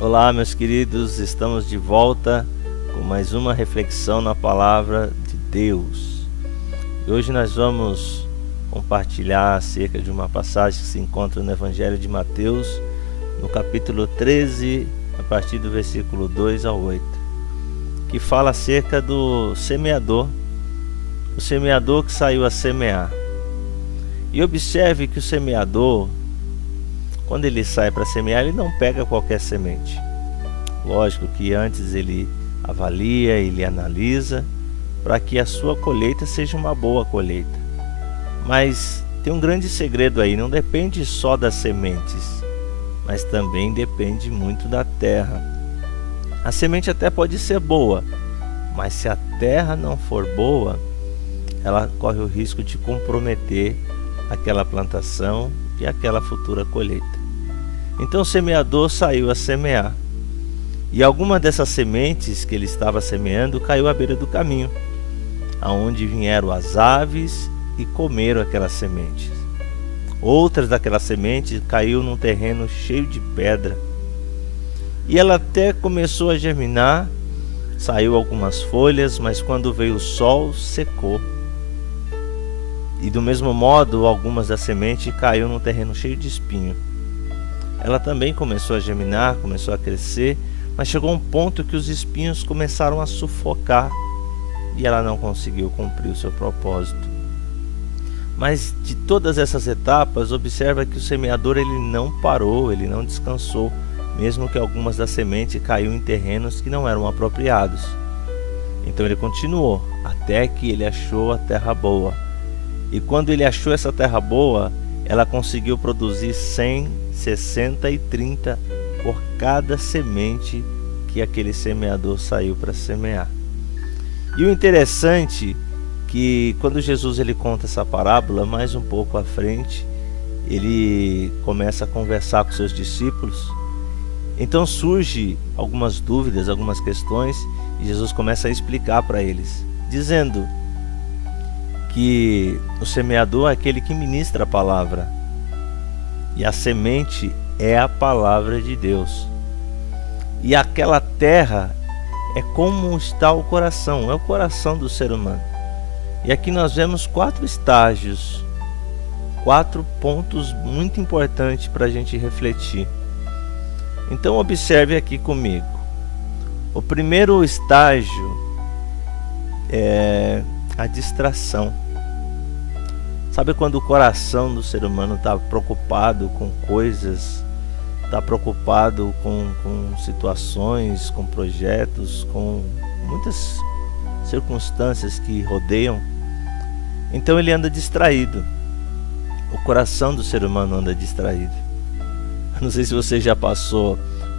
Olá, meus queridos, estamos de volta com mais uma reflexão na Palavra de Deus. E hoje nós vamos compartilhar acerca de uma passagem que se encontra no Evangelho de Mateus, no capítulo 13, a partir do versículo 2 ao 8, que fala acerca do semeador, o semeador que saiu a semear. E observe que o semeador, quando ele sai para semear, ele não pega qualquer semente. Lógico que antes ele avalia, ele analisa, para que a sua colheita seja uma boa colheita. Mas tem um grande segredo aí, não depende só das sementes, mas também depende muito da terra. A semente até pode ser boa, mas se a terra não for boa, ela corre o risco de comprometer aquela plantação e aquela futura colheita. Então o semeador saiu a semear, e alguma dessas sementes que ele estava semeando caiu à beira do caminho, aonde vieram as aves e comeram aquelas sementes. Outras daquelas sementes caiu num terreno cheio de pedra, e ela até começou a germinar, saiu algumas folhas, mas quando veio o sol, secou. E do mesmo modo, algumas das sementes caiu num terreno cheio de espinho. Ela também começou a germinar, começou a crescer, mas chegou um ponto que os espinhos começaram a sufocar e ela não conseguiu cumprir o seu propósito. Mas de todas essas etapas, observa que o semeador ele não parou, ele não descansou, mesmo que algumas das sementes caiu em terrenos que não eram apropriados. Então ele continuou, até que ele achou a terra boa. E quando ele achou essa terra boa, ela conseguiu produzir 100, 60 e 30 por cada semente que aquele semeador saiu para semear. E o interessante é que quando Jesus ele conta essa parábola, mais um pouco à frente, ele começa a conversar com seus discípulos. Então surge algumas dúvidas, algumas questões, e Jesus começa a explicar para eles, dizendo que o semeador é aquele que ministra a palavra, e a semente é a palavra de Deus. E aquela terra é como está o coração, é o coração do ser humano. E aqui nós vemos 4 estágios, 4 pontos muito importantes para a gente refletir. Então observe aqui comigo. O primeiro estágio é a distração. Sabe quando o coração do ser humano está preocupado com coisas, está preocupado com situações, com projetos, com muitas circunstâncias que rodeiam? Então ele anda distraído. O coração do ser humano anda distraído. Não sei se você já passou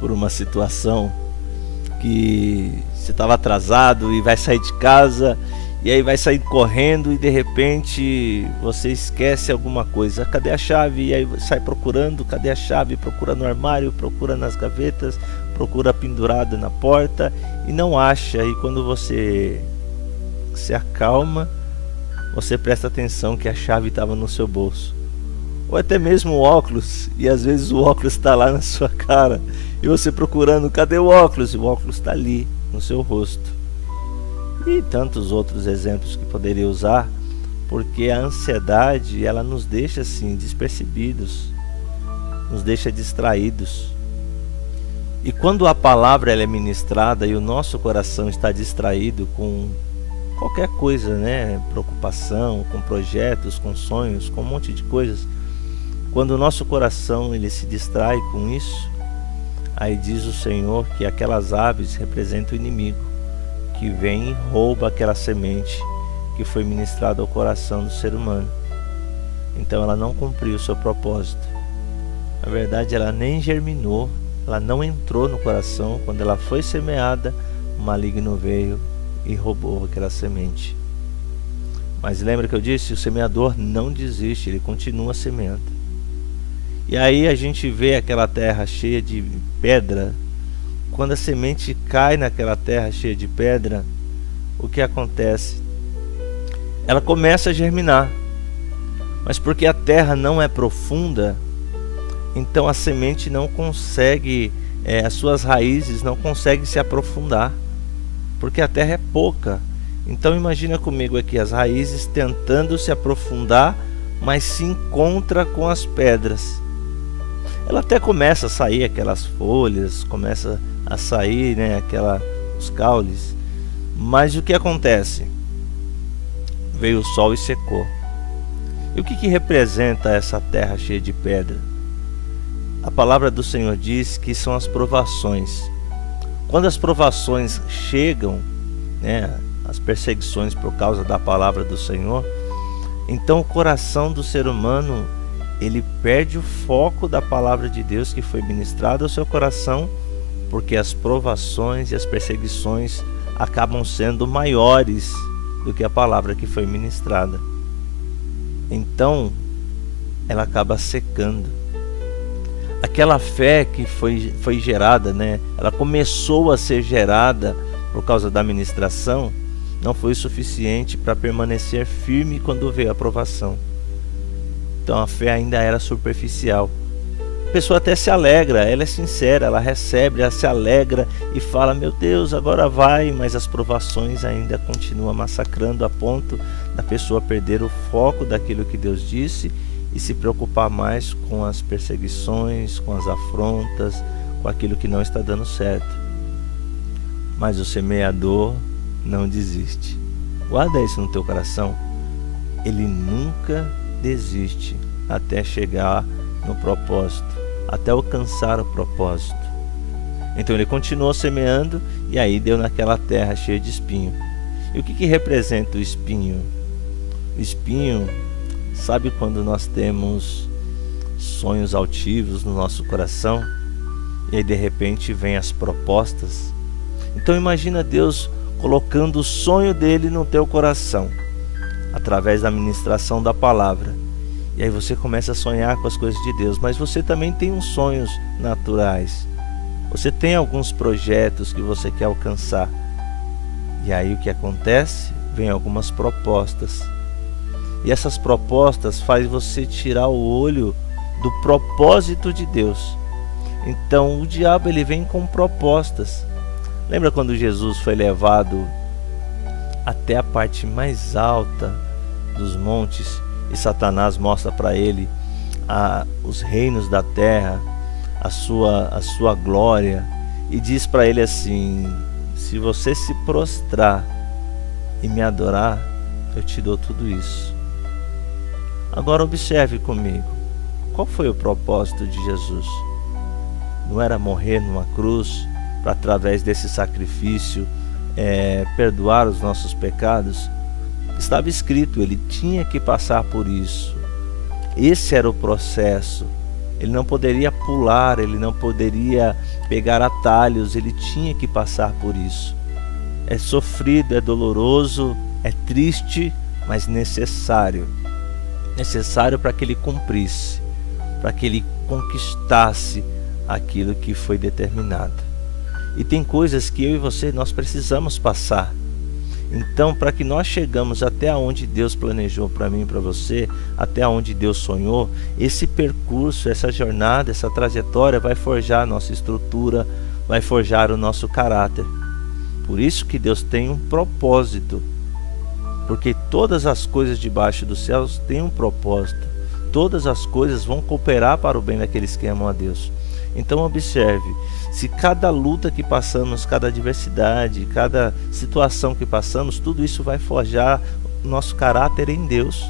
por uma situação que você estava atrasado e vai sair de casa, e aí vai sair correndo e de repente você esquece alguma coisa. Cadê a chave? E aí sai procurando, cadê a chave? Procura no armário, procura nas gavetas, procura pendurada na porta e não acha. E quando você se acalma, você presta atenção que a chave estava no seu bolso. Ou até mesmo o óculos, e às vezes o óculos está lá na sua cara, e você procurando, cadê o óculos? E o óculos está ali, no seu rosto. E tantos outros exemplos que poderia usar, porque a ansiedade, ela nos deixa assim, despercebidos, nos deixa distraídos. E quando a palavra ela é ministrada e o nosso coração está distraído com qualquer coisa, né? Preocupação, com projetos, com sonhos, com um monte de coisas, quando o nosso coração ele se distrai com isso, aí diz o Senhor que aquelas aves representam o inimigo, que vem e rouba aquela semente que foi ministrada ao coração do ser humano. Então ela não cumpriu o seu propósito. Na verdade, ela nem germinou, ela não entrou no coração. Quando ela foi semeada, o maligno veio e roubou aquela semente. Mas lembra que eu disse? O semeador não desiste, ele continua semeando. E aí a gente vê aquela terra cheia de pedra. Quando a semente cai naquela terra cheia de pedra, o que acontece? Ela começa a germinar, mas porque a terra não é profunda, então a semente não consegue as suas raízes não conseguem se aprofundar, porque a terra é pouca. Então imagina comigo aqui as raízes tentando se aprofundar, mas se encontra com as pedras. Ela até começa a sair aquelas folhas, começa a sair, né, os caules, mas o que acontece? Veio o sol e secou. E o que representa essa terra cheia de pedra? A palavra do Senhor diz que são as provações. Quando as provações chegam, né, as perseguições por causa da palavra do Senhor, então o coração do ser humano, ele perde o foco da palavra de Deus que foi ministrada ao seu coração, porque as provações e as perseguições acabam sendo maiores do que a palavra que foi ministrada. Então ela acaba secando. Aquela fé que foi gerada, né? Ela começou a ser gerada por causa da ministração, não foi suficiente para permanecer firme quando veio a provação. Então a fé ainda era superficial. A pessoa até se alegra, ela é sincera, ela recebe, ela se alegra e fala: meu Deus, agora vai, mas as provações ainda continuam massacrando a ponto da pessoa perder o foco daquilo que Deus disse e se preocupar mais com as perseguições, com as afrontas, com aquilo que não está dando certo. Mas o semeador não desiste. Guarda isso no teu coração. Ele nunca desiste até chegar no propósito, até alcançar o propósito. Então ele continuou semeando e aí deu naquela terra cheia de espinho. E o que representa o espinho? O espinho, sabe quando nós temos sonhos altivos no nosso coração e aí de repente vem as propostas? Então imagina Deus colocando o sonho dele no teu coração através da ministração da palavra. E aí você começa a sonhar com as coisas de Deus, mas você também tem uns sonhos naturais. Você tem alguns projetos que você quer alcançar. E aí o que acontece? Vem algumas propostas. E essas propostas fazem você tirar o olho do propósito de Deus. Então o diabo ele vem com propostas. Lembra quando Jesus foi levado até a parte mais alta dos montes e Satanás mostra para ele os reinos da terra, a sua glória, e diz para ele assim: se você se prostrar e me adorar, eu te dou tudo isso. Agora observe comigo, qual foi o propósito de Jesus? Não era morrer numa cruz para, através desse sacrifício, perdoar os nossos pecados? Estava escrito, ele tinha que passar por isso. Esse era o processo. Ele não poderia pular, ele não poderia pegar atalhos, ele tinha que passar por isso. É sofrido, é doloroso, é triste, mas necessário. Necessário para que ele cumprisse, para que ele conquistasse aquilo que foi determinado. E tem coisas que eu e você nós precisamos passar. Então, para que nós chegamos até onde Deus planejou para mim e para você, até onde Deus sonhou, esse percurso, essa jornada, essa trajetória vai forjar a nossa estrutura, vai forjar o nosso caráter. Por isso que Deus tem um propósito, porque todas as coisas debaixo dos céus têm um propósito. Todas as coisas vão cooperar para o bem daqueles que amam a Deus. Então observe, se cada luta que passamos, cada adversidade, cada situação que passamos, tudo isso vai forjar o nosso caráter em Deus.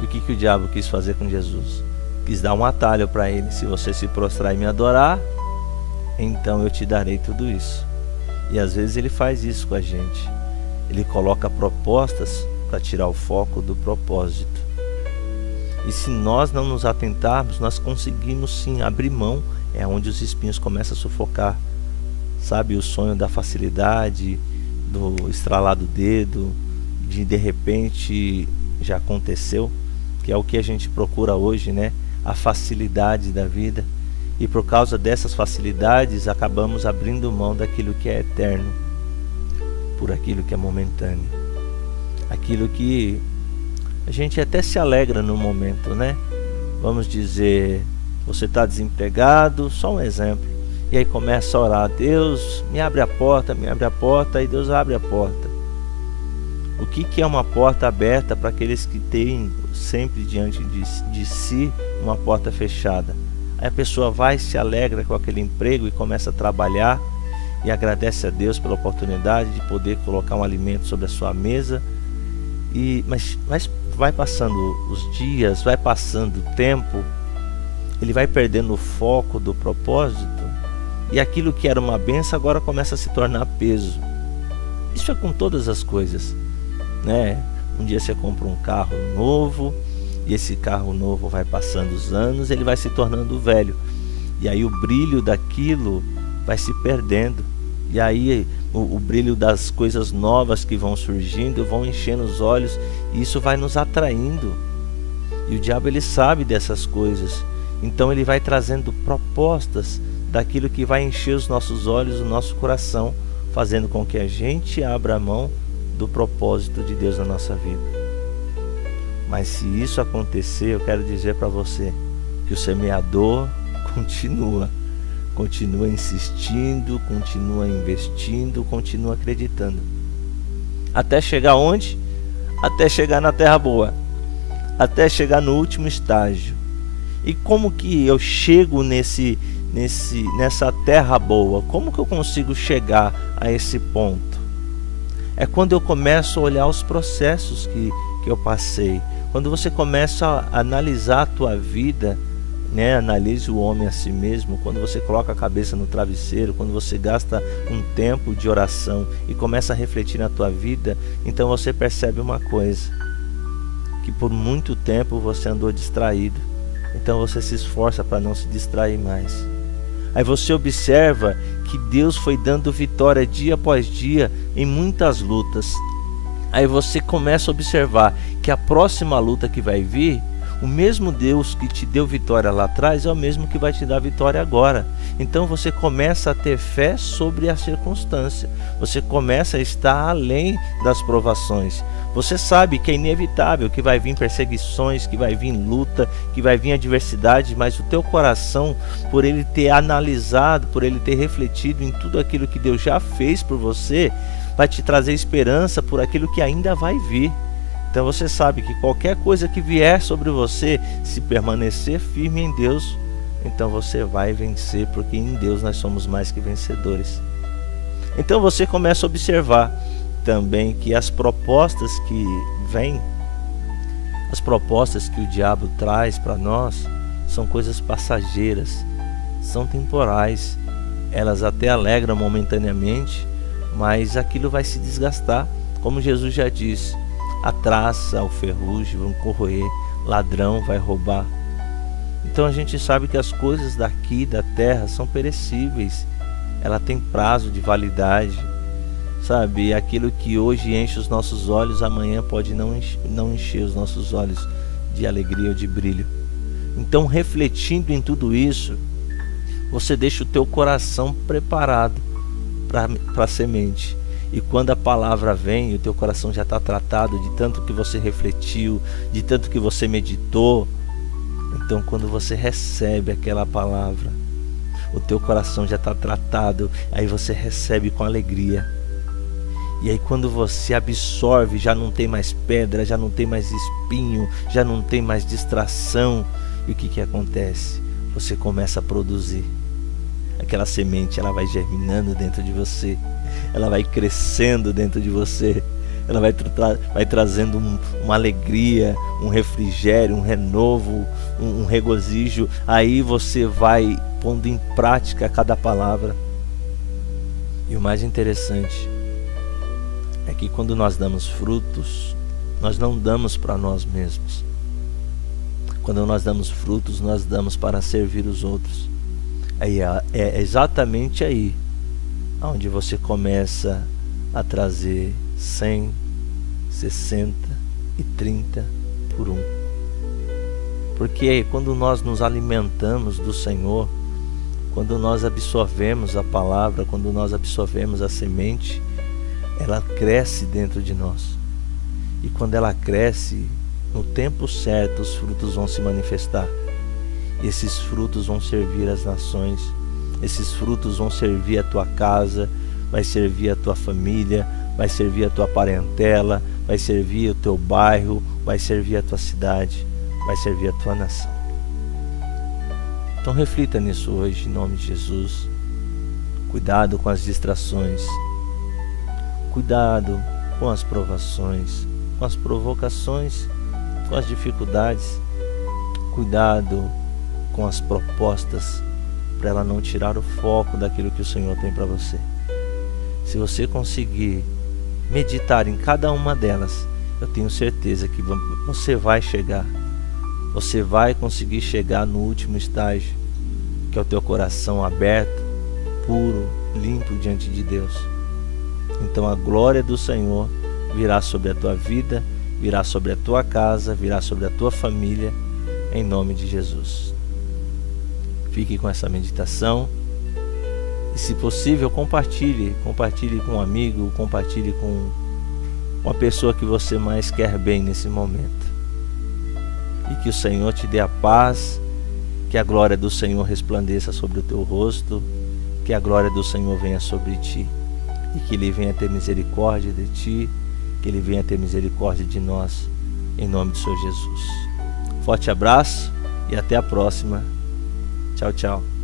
E o que o diabo quis fazer com Jesus? Quis dar um atalho para ele: se você se prostrar e me adorar, então eu te darei tudo isso. E às vezes ele faz isso com a gente. Ele coloca propostas para tirar o foco do propósito. E se nós não nos atentarmos, nós conseguimos sim abrir mão. É onde os espinhos começam a sufocar. Sabe, o sonho da facilidade, do estralar do dedo, de repente já aconteceu, que é o que a gente procura hoje, né? A facilidade da vida. E por causa dessas facilidades acabamos abrindo mão daquilo que é eterno por aquilo que é momentâneo. Aquilo que a gente até se alegra no momento, né? Vamos dizer, você está desempregado, só um exemplo, E aí começa a orar: Deus, me abre a porta, e Deus abre a porta. O que é uma porta aberta para aqueles que têm sempre diante de si uma porta fechada? Aí a pessoa vai, se alegra com aquele emprego e começa a trabalhar e agradece a Deus pela oportunidade de poder colocar um alimento sobre a sua mesa. Mas vai passando os dias, vai passando o tempo, ele vai perdendo o foco do propósito, e aquilo que era uma bênção agora começa a se tornar peso. Isso é com todas as coisas, né? Um dia você compra um carro novo, e esse carro novo vai passando os anos, ele vai se tornando velho, e aí o brilho daquilo vai se perdendo, e aí o brilho das coisas novas que vão surgindo vão enchendo os olhos, e isso vai nos atraindo. E o diabo, ele sabe dessas coisas, então ele vai trazendo propostas daquilo que vai encher os nossos olhos, o nosso coração, fazendo com que a gente abra a mão do propósito de Deus na nossa vida. Mas se isso acontecer, eu quero dizer para você que o semeador continua insistindo, continua investindo, continua acreditando. Até chegar onde? Até chegar na terra boa, até chegar no último estágio. E como que eu chego nessa terra boa? Como que eu consigo chegar a esse ponto? É quando eu começo a olhar os processos que eu passei. Quando você começa a analisar a tua vida, né? Analise o homem a si mesmo. Quando você coloca a cabeça no travesseiro, quando você gasta um tempo de oração e começa a refletir na tua vida, então você percebe uma coisa, que por muito tempo você andou distraído. Então você se esforça para não se distrair mais. Aí você observa que Deus foi dando vitória dia após dia em muitas lutas. Aí você começa a observar que a próxima luta que vai vir, o mesmo Deus que te deu vitória lá atrás é o mesmo que vai te dar vitória agora. Então você começa a ter fé sobre a circunstância. Você começa a estar além das provações. Você sabe que é inevitável, que vai vir perseguições, que vai vir luta, que vai vir adversidade, mas o teu coração, por ele ter analisado, por ele ter refletido em tudo aquilo que Deus já fez por você, vai te trazer esperança por aquilo que ainda vai vir. Então você sabe que qualquer coisa que vier sobre você, se permanecer firme em Deus, então você vai vencer, porque em Deus nós somos mais que vencedores. Então você começa a observar também que as propostas que vêm, as propostas que o diabo traz para nós, são coisas passageiras, são temporais. Elas até alegram momentaneamente, mas aquilo vai se desgastar. Como Jesus já disse, a traça, o ferrugem vão corroer, ladrão vai roubar. Então a gente sabe que as coisas daqui da terra são perecíveis, ela tem prazo de validade, sabe? Aquilo que hoje enche os nossos olhos, amanhã pode não encher os nossos olhos de alegria ou de brilho. Então, refletindo em tudo isso, você deixa o teu coração preparado para a semente. E quando a palavra vem, o teu coração já está tratado de tanto que você refletiu, de tanto que você meditou. Então quando você recebe aquela palavra, o teu coração já está tratado, aí você recebe com alegria. E aí quando você absorve, já não tem mais pedra, já não tem mais espinho, já não tem mais distração. E o que acontece? Você começa a produzir. Aquela semente, ela vai germinando dentro de você, ela vai crescendo dentro de você, ela vai trazendo uma alegria, um refrigério, um renovo, um regozijo. Aí você vai pondo em prática cada palavra. E o mais interessante é que quando nós damos frutos, nós não damos para nós mesmos. Quando nós damos frutos, nós damos para servir os outros. Aí é exatamente aí onde você começa a trazer 100, 60 e 30 por 1. Porque quando nós nos alimentamos do Senhor, quando nós absorvemos a palavra, quando nós absorvemos a semente, ela cresce dentro de nós. E quando ela cresce, no tempo certo os frutos vão se manifestar. E esses frutos vão servir as nações, Esses frutos vão servir a tua casa, vai servir a tua família, vai servir a tua parentela, vai servir o teu bairro, vai servir a tua cidade, vai servir a tua nação. Então reflita nisso hoje, em nome de Jesus. Cuidado com as distrações, cuidado com as provações, com as provocações, com as dificuldades. Cuidado com as propostas, para ela não tirar o foco daquilo que o Senhor tem para você. Se você conseguir meditar em cada uma delas, eu tenho certeza que você vai chegar. Você vai conseguir chegar no último estágio, que é o teu coração aberto, puro, limpo diante de Deus. Então a glória do Senhor virá sobre a tua vida, virá sobre a tua casa, virá sobre a tua família, em nome de Jesus. Fique com essa meditação e, se possível, compartilhe com um amigo, compartilhe com uma pessoa que você mais quer bem nesse momento. E que o Senhor te dê a paz, que a glória do Senhor resplandeça sobre o teu rosto, que a glória do Senhor venha sobre ti e que Ele venha ter misericórdia de ti, que Ele venha ter misericórdia de nós, em nome do Senhor Jesus. Forte abraço e até a próxima. Tchau, tchau.